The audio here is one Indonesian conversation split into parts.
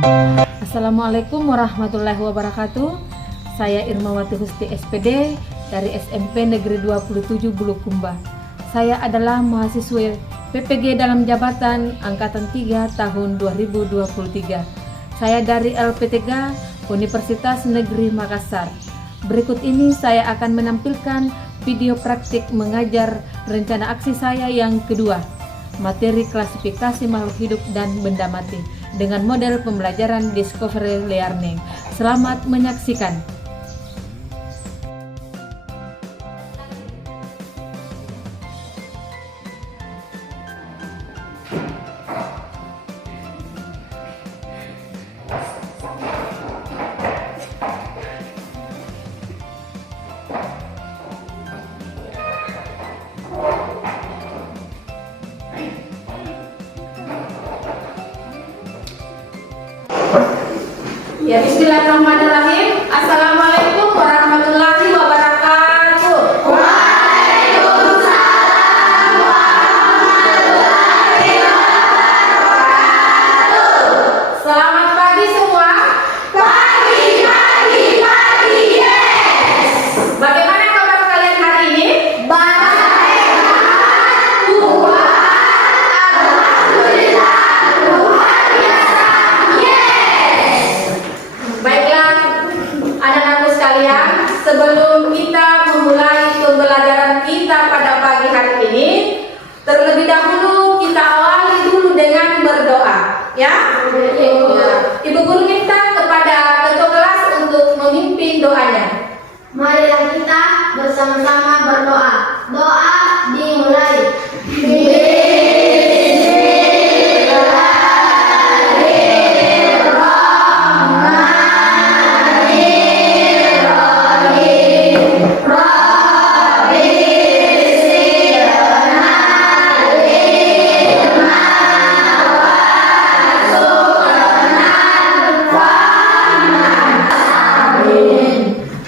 Assalamualaikum warahmatullahi wabarakatuh. Saya Irmawati Husti SPD dari SMP Negeri 27 Bulukumba. Saya adalah mahasiswa PPG dalam jabatan Angkatan 3 tahun 2023. Saya dari LP3 Universitas Negeri Makassar. Berikut ini saya akan menampilkan video praktik mengajar rencana aksi saya yang kedua, materi klasifikasi makhluk hidup dan benda mati dengan model pembelajaran Discovery Learning. Selamat menyaksikan. Ya, bismillahirrahmanirrahim. Assalamualaikum warahmatullahi wabarakatuh. Waalaikumsalam warahmatullahi wabarakatuh. Selamat pagi semua. Pagi, yes. Bagaimana kabar kalian hari ini? Baik. Tuhan, alhamdulillah, luar biasa. Baiklah anak-anakku sekalian, sebelum kita memulai pembelajaran kita pada pagi hari ini, terlebih dahulu kita awali dulu dengan berdoa, ya. Ibu guru minta kepada ketua kelas untuk memimpin doanya. Marilah kita bersama-sama berdoa. Doa dimulai.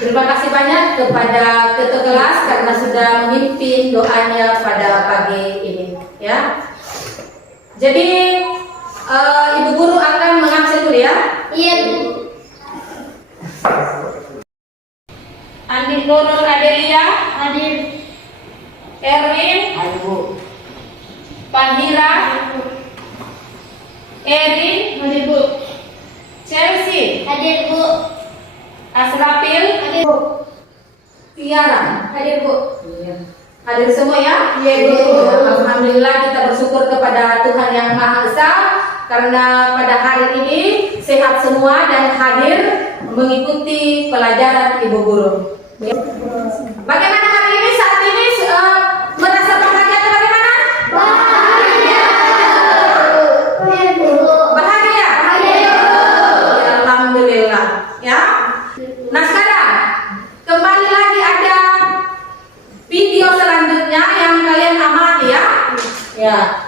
Terima kasih banyak kepada ketua kelas karena sudah memimpin doanya pada pagi ini, ya. Jadi ibu guru akan mengabsen dulu, ya. Iya. Andi Nurul Adelia, Hadir. Erwin, Panhira, Erin, Hadir, Bu. Chelsea, Hadir, Bu. Asrafil, Hadir, Bu. Tiara. Hadir, Bu. Hadir semua, ya? Iya, Bu. Alhamdulillah kita bersyukur kepada Tuhan Yang Maha Esa karena pada hari ini sehat semua dan hadir mengikuti pelajaran ibu guru. Bagaimana hari ini, saat ini merasa bahagia atau bagaimana? Bahagia. Hadir, Bu. Bahagia? Bahagia. Alhamdulillah, ya. Nah, sekarang kembali lagi ada video selanjutnya yang kalian amati, ya. Ya.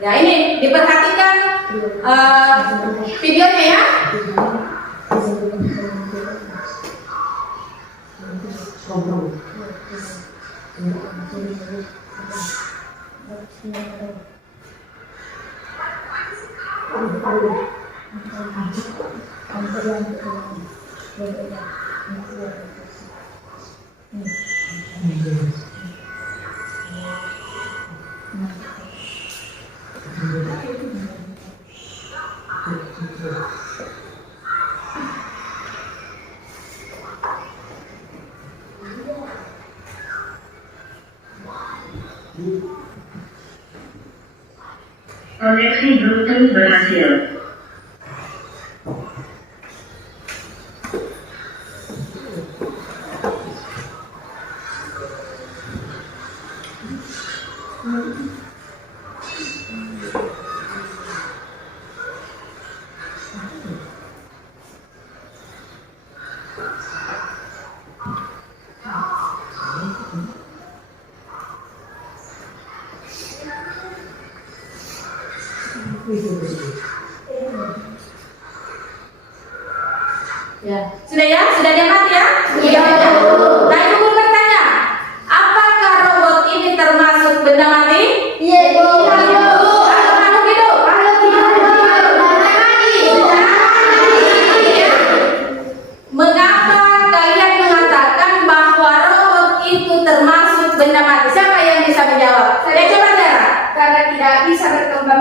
Ya, ini diperhatikan videonya, ya. Koneksi Bluetooth berhasil.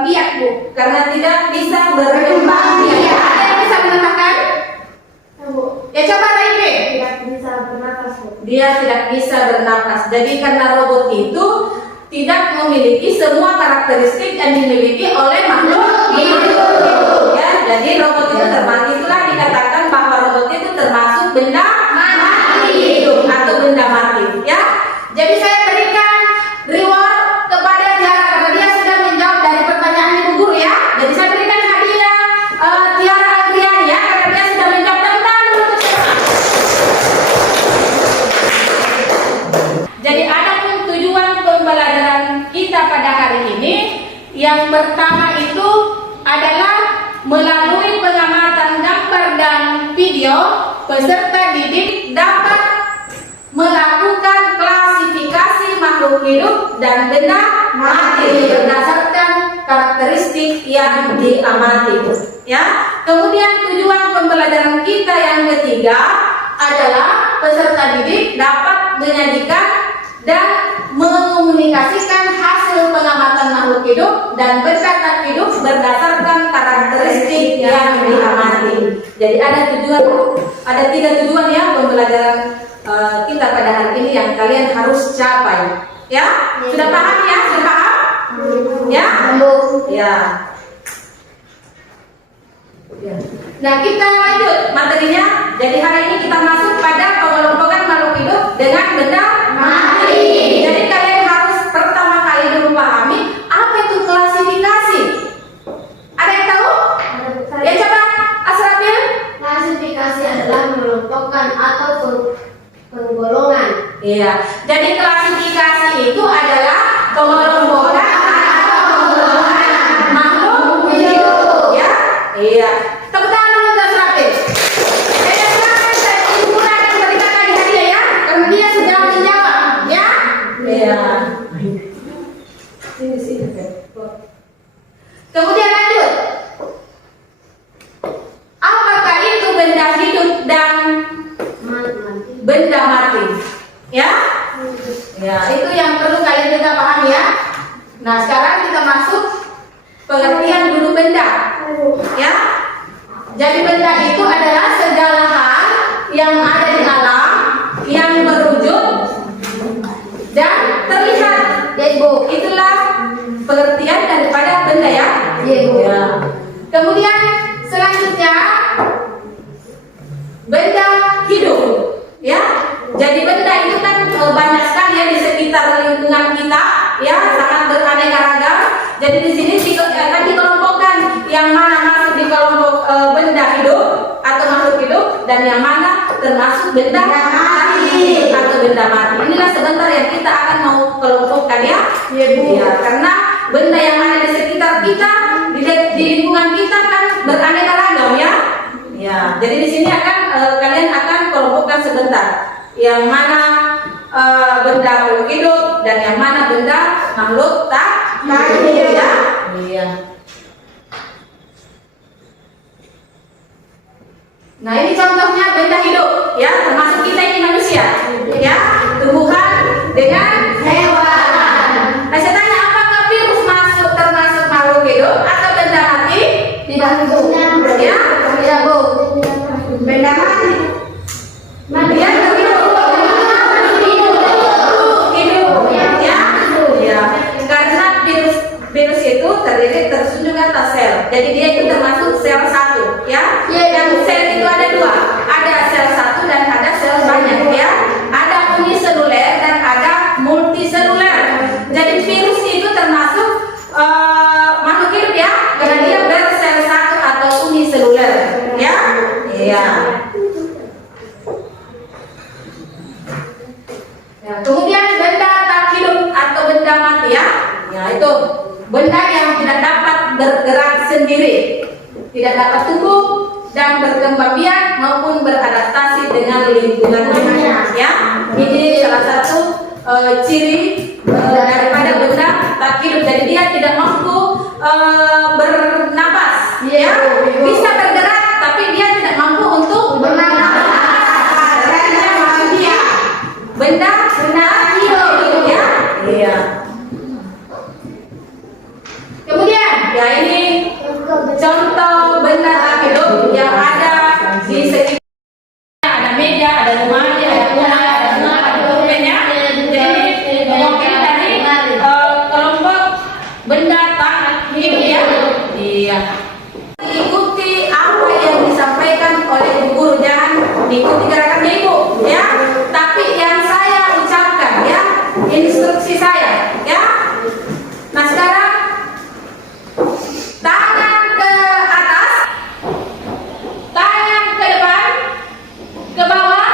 biak, Bu, karena tidak bisa berkembang biak. Ada yang bisa menambahkan? Bu, Ya coba Raibe. tidak bisa bernapas, Bu. Dia tidak bisa bernapas. Jadi karena robot itu tidak memiliki semua karakteristik yang dimiliki oleh makhluk hidup. Ya, jadi robot itu termasuk, itulah dikatakan bahwa robot itu termasuk benda mati hidup atau benda mati. Ya, jadi saya berikan reward kepada Tiara karena dia sudah menjawab dari pertanyaan Ibu Guru ya. Jadi saya berikan hadiah Tiara Adriani ya karena dia sudah menjawab. Tentang dulu untuk siapa? Jadi ada pun tujuan pembelajaran kita pada hari ini. Yang pertama itu adalah melalui pengamatan gambar dan video, peserta didik dapat melakukan klasifikasi makhluk hidup dan benda mati berdasarkan karakteristik yang diamati. Ya. Kemudian tujuan pembelajaran kita yang ketiga adalah peserta didik dapat menyajikan dan mengomunikasikan hasil pengamatan makhluk hidup dan benda tak hidup berdasarkan karakteristik yang diamati. Jadi ada tiga tujuan ya pembelajaran kita pada hari ini yang kalian harus capai. Ya, sudah paham ya? Sudah paham? Ya? Ya. Nah, kita lanjut materinya. Jadi hari ini kita masuk pada pengelompokan makhluk hidup dengan benda mati. Jadi kalian harus pertama kali dulu pahami apa itu klasifikasi. Ada yang tahu? Ya coba Asrafil. Klasifikasi adalah mengelompokkan atau penggolongan. Iya. Jadi klasifikasi itu adalah pengelompokan atau penggolongan makhluk hidup. Ya. Iya. Tepuk tangan dulu untuk Asrafil. Saya akan berikan hadiah ya, karena dia sudah menjawab. Ya. Iya. Kemudian lanjut. Apakah itu benda hidup dan benda mati? Ya? Ya, itu yang perlu kalian juga paham ya. Nah, sekarang kita masuk pengertian dulu benda. Ya? Jadi benda itu adalah segala hal yang ada di alam yang berwujud dan terlihat. Ibu, itulah pengertian daripada benda ya. Ya. Kemudian selanjutnya benda hidup. Ya. Jadi benda itu kan banyak sekali ya di sekitar lingkungan kita, ya, sangat beraneka ragam. Jadi di sini akan dikelompokkan yang mana masuk di kelompok benda hidup atau makhluk hidup dan yang mana termasuk benda mati atau benda mati. Inilah sebentar yang kita akan mau kelompokkan ya. Iya, Bu. Ya, karena benda yang ada di sekitar kita, di lingkungan kita kan beraneka ragam ya. Ya, jadi di sini akan kalian akan kelompokkan sebentar. Yang mana benda makhluk hidup dan yang mana benda makhluk tak hidup ya. Iya. Nah, ini contohnya benda hidup ya, termasuk kita ini manusia ya, tumbuhan dengan hewan. Nah, saya tanya, apakah virus termasuk makhluk hidup atau benda mati? Tidak hidup. Ya, Tidak, Bu. benda mati. Ya, virus itu terdiri tersusun atas sel. Jadi dia itu termasuk sel satu, ya. Dan sel itu ada dua, ada sel satu dan ada sel banyak, ya. Ada uniseluler dan ada multiseluler. Jadi virus itu termasuk makhluk hidup ya, karena dia bersel satu atau uniseluler, ya. Iya. Ya, kemudian benda tak hidup atau benda mati ya. Ya, itu benda yang tidak dapat bergerak sendiri, tidak dapat tumbuh dan berkembang biak maupun beradaptasi dengan lingkungannya. Ya, ini salah satu ciri daripada benda tak hidup. Jadi dia tidak mampu bernapas. Ya, bisa bergerak tapi dia tidak mampu untuk bernapas. Karena manusia benda hidup, ya. Iya. Kemudian, ya dokumennya. Jadi ini mewakili dari kelompok benda tak hidup ya. Iya. Ikuti apa yang disampaikan oleh ibu guru, jangan diikuti gerakannya ibu ya. Tapi yang saya ucapkan ya, instruksi saya ya. Nah sekarang tangan ke atas, tangan ke depan, ke bawah,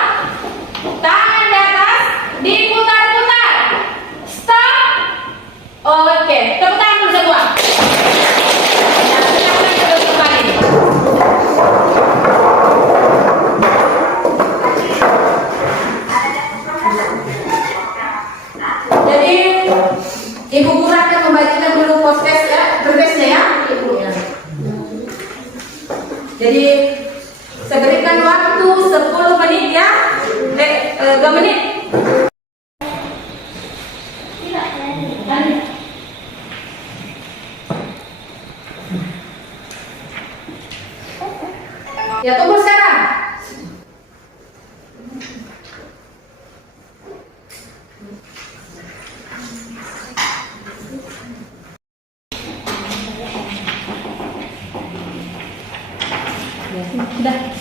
tangan di atas, diputar-putar. Stop. Oke, tepuk tangan dulu semua. Nah, silakan duduk kembali. Jadi ibu guru akan membacakan dulu podcast ya, bertesnya ya, ibu ya. Jadi saya berikan waktu 10 menit ya, 2 menit. Ya tunggu sekarang.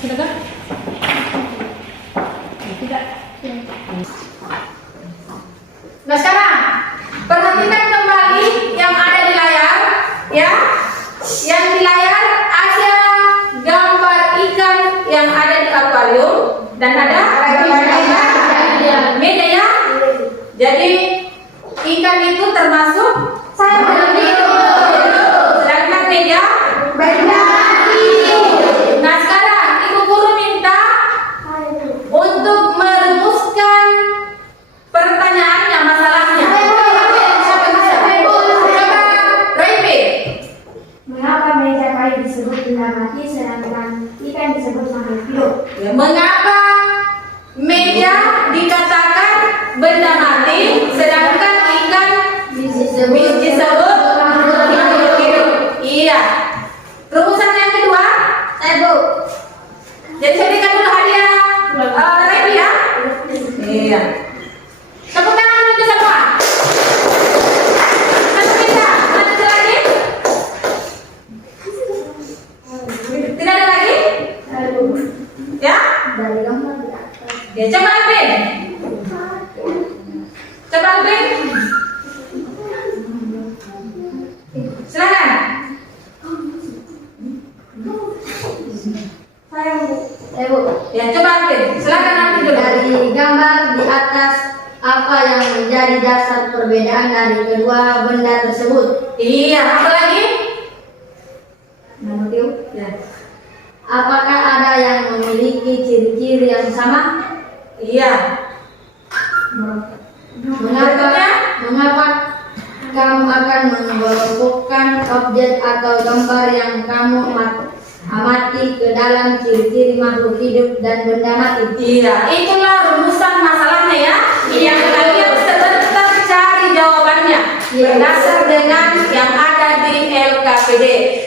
Sudah kan? Tidak. Nah sekarang perhatikan kembali yang ada di layar, ya. Yang di layar ada gambar ikan yang ada di akuarium dan ada meja ya. Jadi ikan itu termasuk sedangkan meja benda. Nah sekarang ibu guru minta untuk merumuskan pertanyaannya, masalahnya. Siapa yang bisa? Coba repeat. Mengapa meja kayu disebut benda mati sedangkan ikan disebut makhluk hidup? Ya, mengapa meja dikatakan benda mati sedangkan ikan disebut makhluk hidup? Iya. Rumusan yang kedua, Bu. jadi saya berikan dulu hadiah Revi ya. Iya. Tepuk tangan untuk semua. Satu minta, satu lagi. Tidak ada lagi? Ya? Dari gambar di atas. Ya, coba Alvin. Coba Alvin. Silakan. Bu. Ya, coba Alvin. Silakan Alvin dulu. Dari gambar di atas, apa yang menjadi dasar perbedaan dari kedua benda tersebut? Iya, apa lagi? Menurut Ya. apakah ada yang memiliki ciri-ciri yang sama? Iya. Mengapa kamu akan mengelompokkan objek atau gambar yang kamu amati ke dalam ciri-ciri makhluk hidup dan benda mati? Iya, itulah rumusan masalahnya ya. Yang kalian sebentar cari jawabannya berdasar dengan yang ada di LKPD.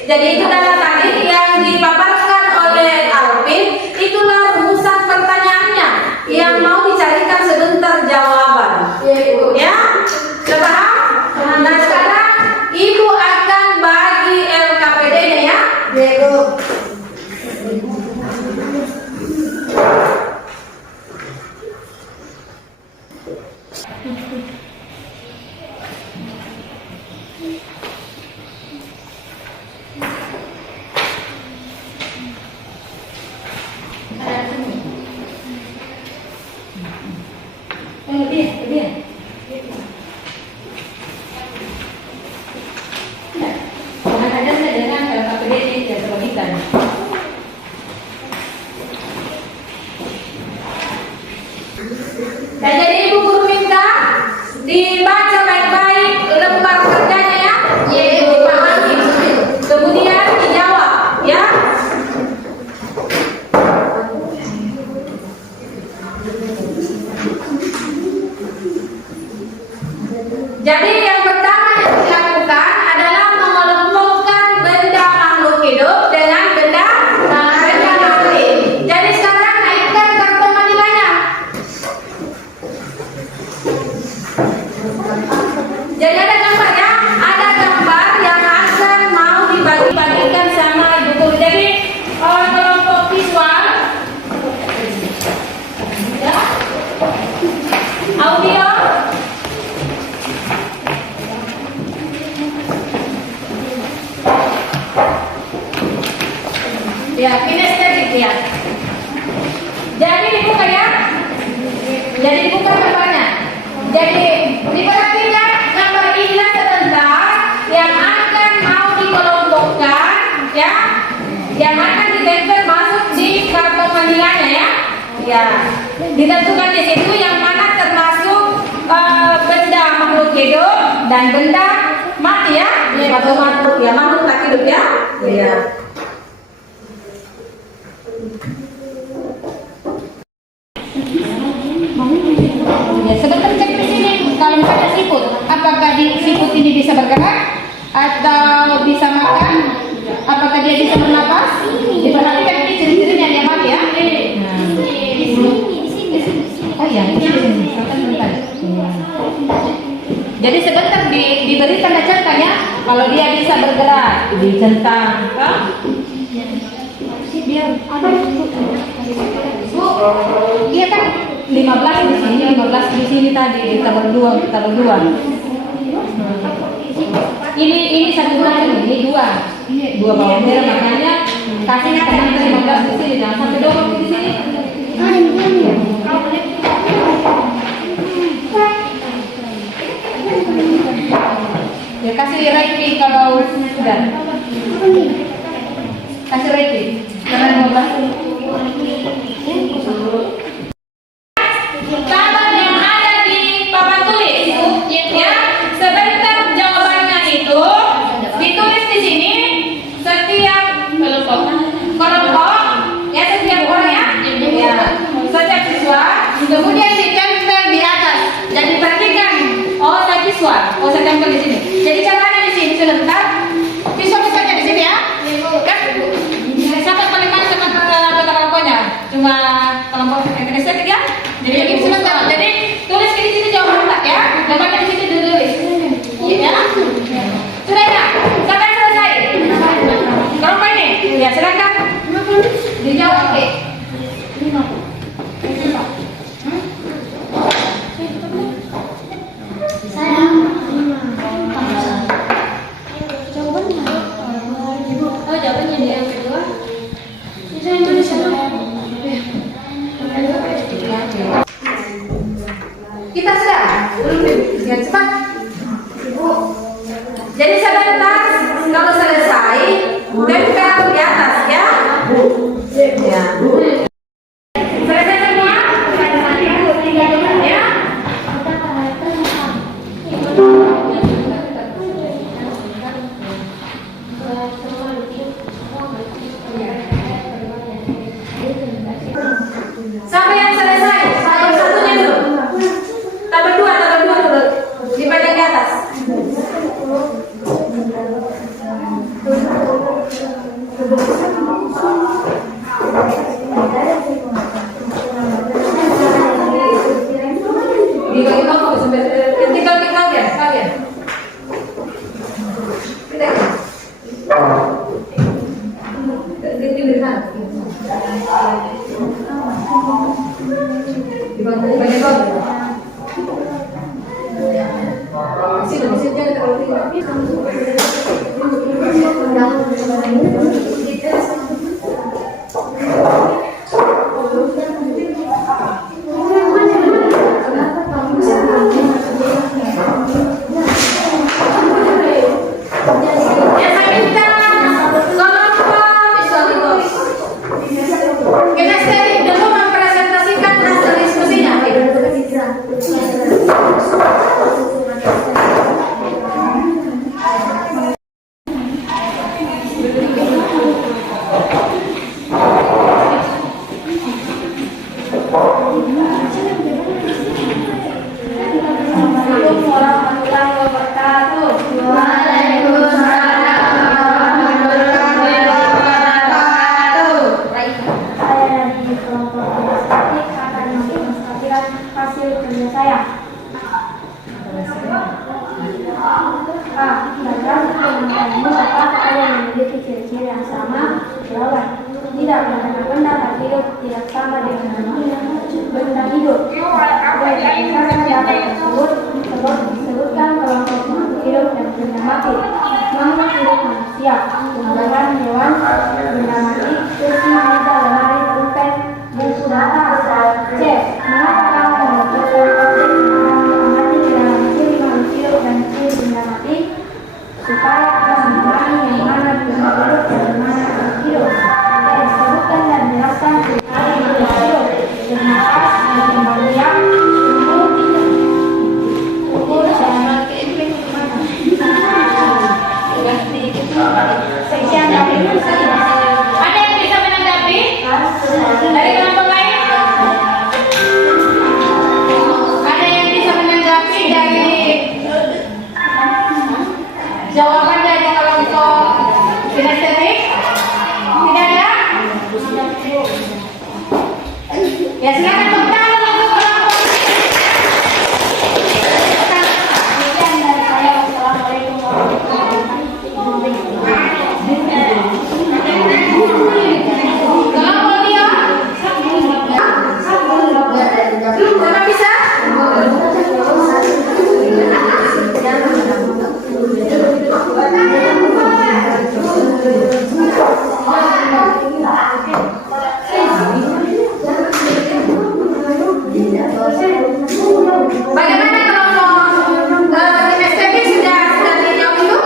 Jadi itu data tadi yang dipaparkan oleh Alvin, itulah rumusan pertanyaannya yang mau dicarikan sebentar jawaban. Ya, sudah paham? Nah sekarang ibu akan bagi LKPD-nya ya. Bu. Lebih. Jangan ada dengan LKPD ini yang terbagikan. Dan jadi ibu guru minta dibaca baik-baik lembar kerjanya ya. Dipahami. Kemudian dijawab ya. Jadi yang pertama yang dilakukan adalah mengelompokkan benda makhluk hidup dengan benda mati. Jadi sekarang naikkan kartu manilanya. Audio. Ya, kinestetik ya. Jadi dibuka ya. Jadi dibuka gambarnya. Jadi diperhatikan gambar inilah sebentar yang akan mau dikelompokkan ya. Yang akan ditempel masuk di karton penilaiannya ya. Ya. Ditentukan di situ yang mana termasuk benda makhluk hidup dan benda mati ya. Atau makhluk ya, makhluk tak hidup ya. Iya. Ya, sebentar cek di sini kalau misalnya siput, apakah siput ini bisa bergerak atau bisa makan? Apakah dia bisa bernapas? Diperhatikan ini ciri-cirinya dia mati ya. Oh iya, ini di sini. Jadi sebentar diberi tanda centang ya. Kalau dia bisa bergerak, dicentang. Biar ada Bu, iya kan 15 di sini, 15 di sini tadi tabel 2. Ini satu bulan ini dua bawang merah, makanya kasih teman 15 di sini, jangan sampai dorong di sini. Ya kasih rating kalau sudah. Kasih rating karena 15. Tabel yang ada di papan tulis ya, sebentar jawabannya itu ditulis di sini setiap kelompok ya, setiap orang ya, setiap siswa, kemudian ditempel di atas dan diperhatikan saya siswa, saya tempel di sini. Jadi caranya di sini sebentar siswa misalnya di sini ya kan, siapa paling mana sama kelompoknya cuma kelompok Indonesia 3. Jadi begini sebentar. Jadi tulis di sini jawaban tak ya. Jawabannya di sini ditulis. Ya. Sudah ya? Sampai selesai. Kelompok ini. Ya, silakan. Dijawab, oke. Jawabannya di yang kedua. Kita sudah ya, cepat Ibu. Jadi sebentar kalau selesai tempel di atas ya. Ya. Selesai semua? Ya. Sampai yang selesai, yang satunya dulu. Tabel 2 dulu. Dipajang di atas. Dibagi kelompok sampai tinggal kalian. Tidak, karena benda tak hidup tidak sama dengan benda hidup. Benda yang sama Ya silakan tepuk tangan untuk kelompok. Sekian dari saya. Wassalamualaikum warahmatullahi Kelompok dia. Sudah bisa? Bagaimana kelompok tim STP sudah dijawab itu?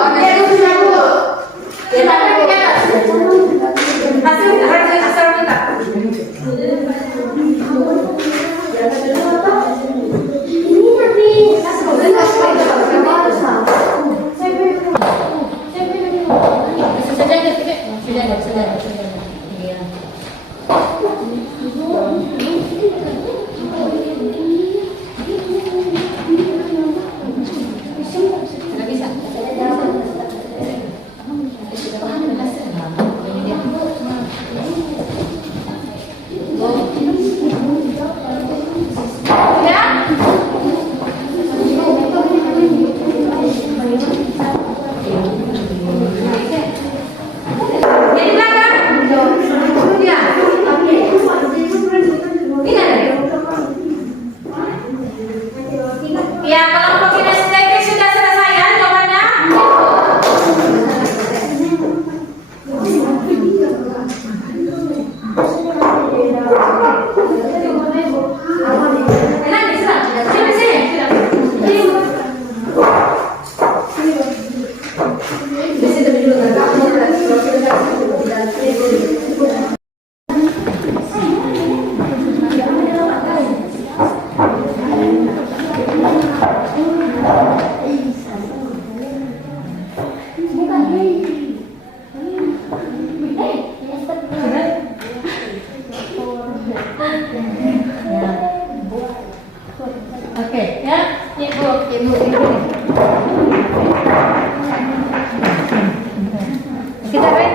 Kita hasil kita. Ya, kelompok kinestetik sudah selesai ya jawabannya? Enak nih, Oke, ya, ibu. Kita baik.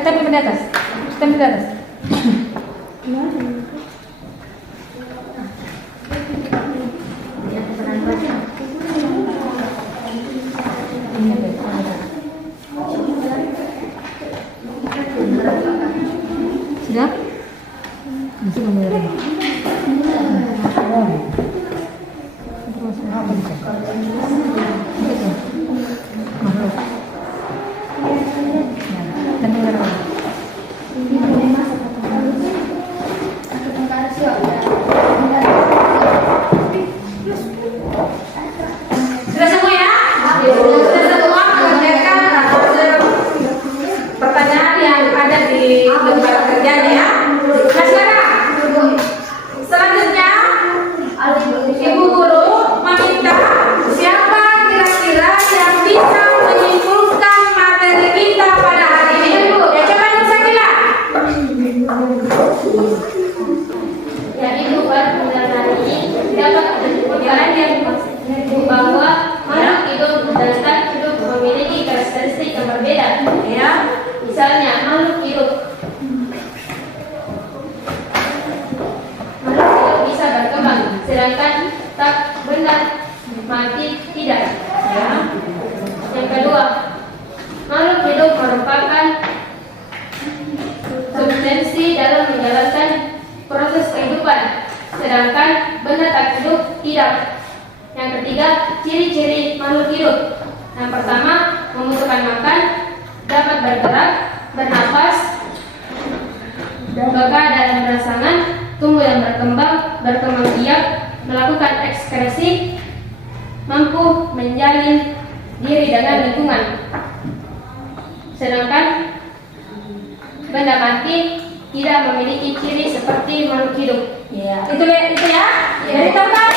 Tempe di atas. Tempe di atas. Sudah? Bisa ngomongin. Sudah semua ya? Sudah semua mengerjakan pertanyaan yang ada di lembar kerjanya ya. Nah sekarang selanjutnya Ibu Guru meminta siapa kira-kira yang bisa menyimpulkan materi kita pada hari ini. Ya coba Nusakila. Ya, Ibu pada hari ini dapat disimpulkan bahwa makhluk hidup dan tak hidup memiliki karakteristik yang berbeda. Ya. Misalnya makhluk hidup bisa berkembang, sedangkan tak benda mati tidak. Ya. Yang kedua, makhluk hidup merupakan substansi dalam menjalankan proses kehidupan, sedangkan benda tak hidup tidak. Yang ketiga, ciri-ciri makhluk hidup. Yang pertama, membutuhkan makan, dapat bergerak, bernafas, gagah dalam rangsangan, tumbuh dan berkembang biak, melakukan ekskresi, mampu menjalin diri dengan lingkungan. Sedangkan benda mati tidak memiliki ciri seperti makhluk hidup. Ya. Itu ya. Dari total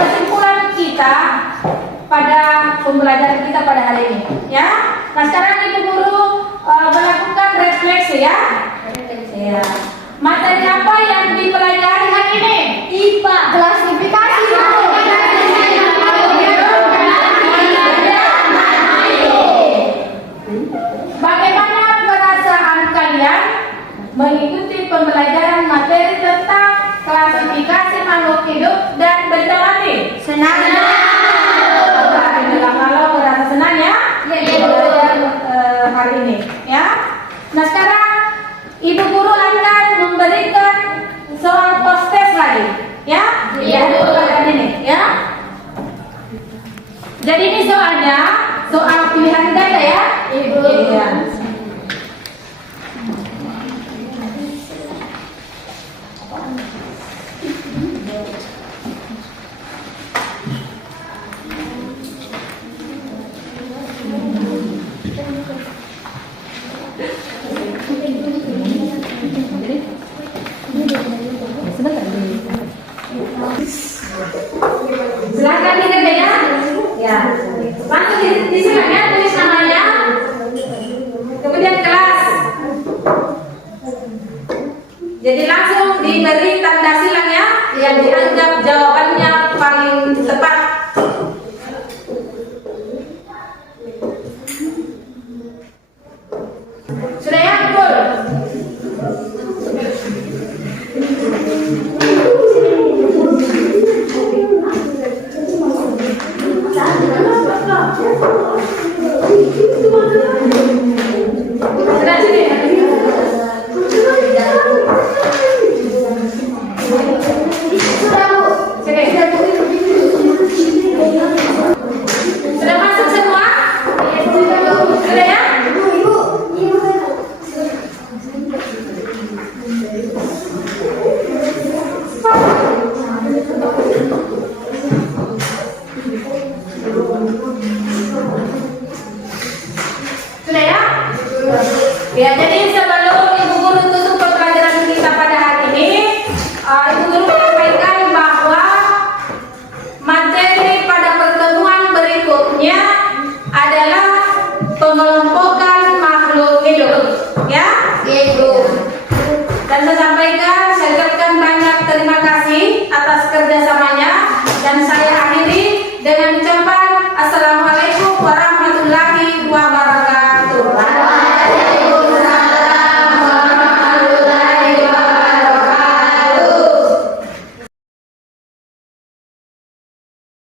kesimpulan kita pada pembelajaran kita pada hari ini, ya. Nah sekarang Ibu Guru melakukan refleksi ya. Ya. Materi apa yang dipelajari hari ini? IPA. Klasifikasi makhluk. Bagaimana perasaan kalian mengikuti pembelajaran materi tentang klasifikasi makhluk hidup dan benda mati? Senang. Kalau merasa senang ya, belajar hari ini ya. Nah sekarang Ibu Guru akan memberikan soal post test lagi ya. Iya, Bu. Ini ya. Jadi ini soalnya soal pilihan ganda ya. Ibu. Iya.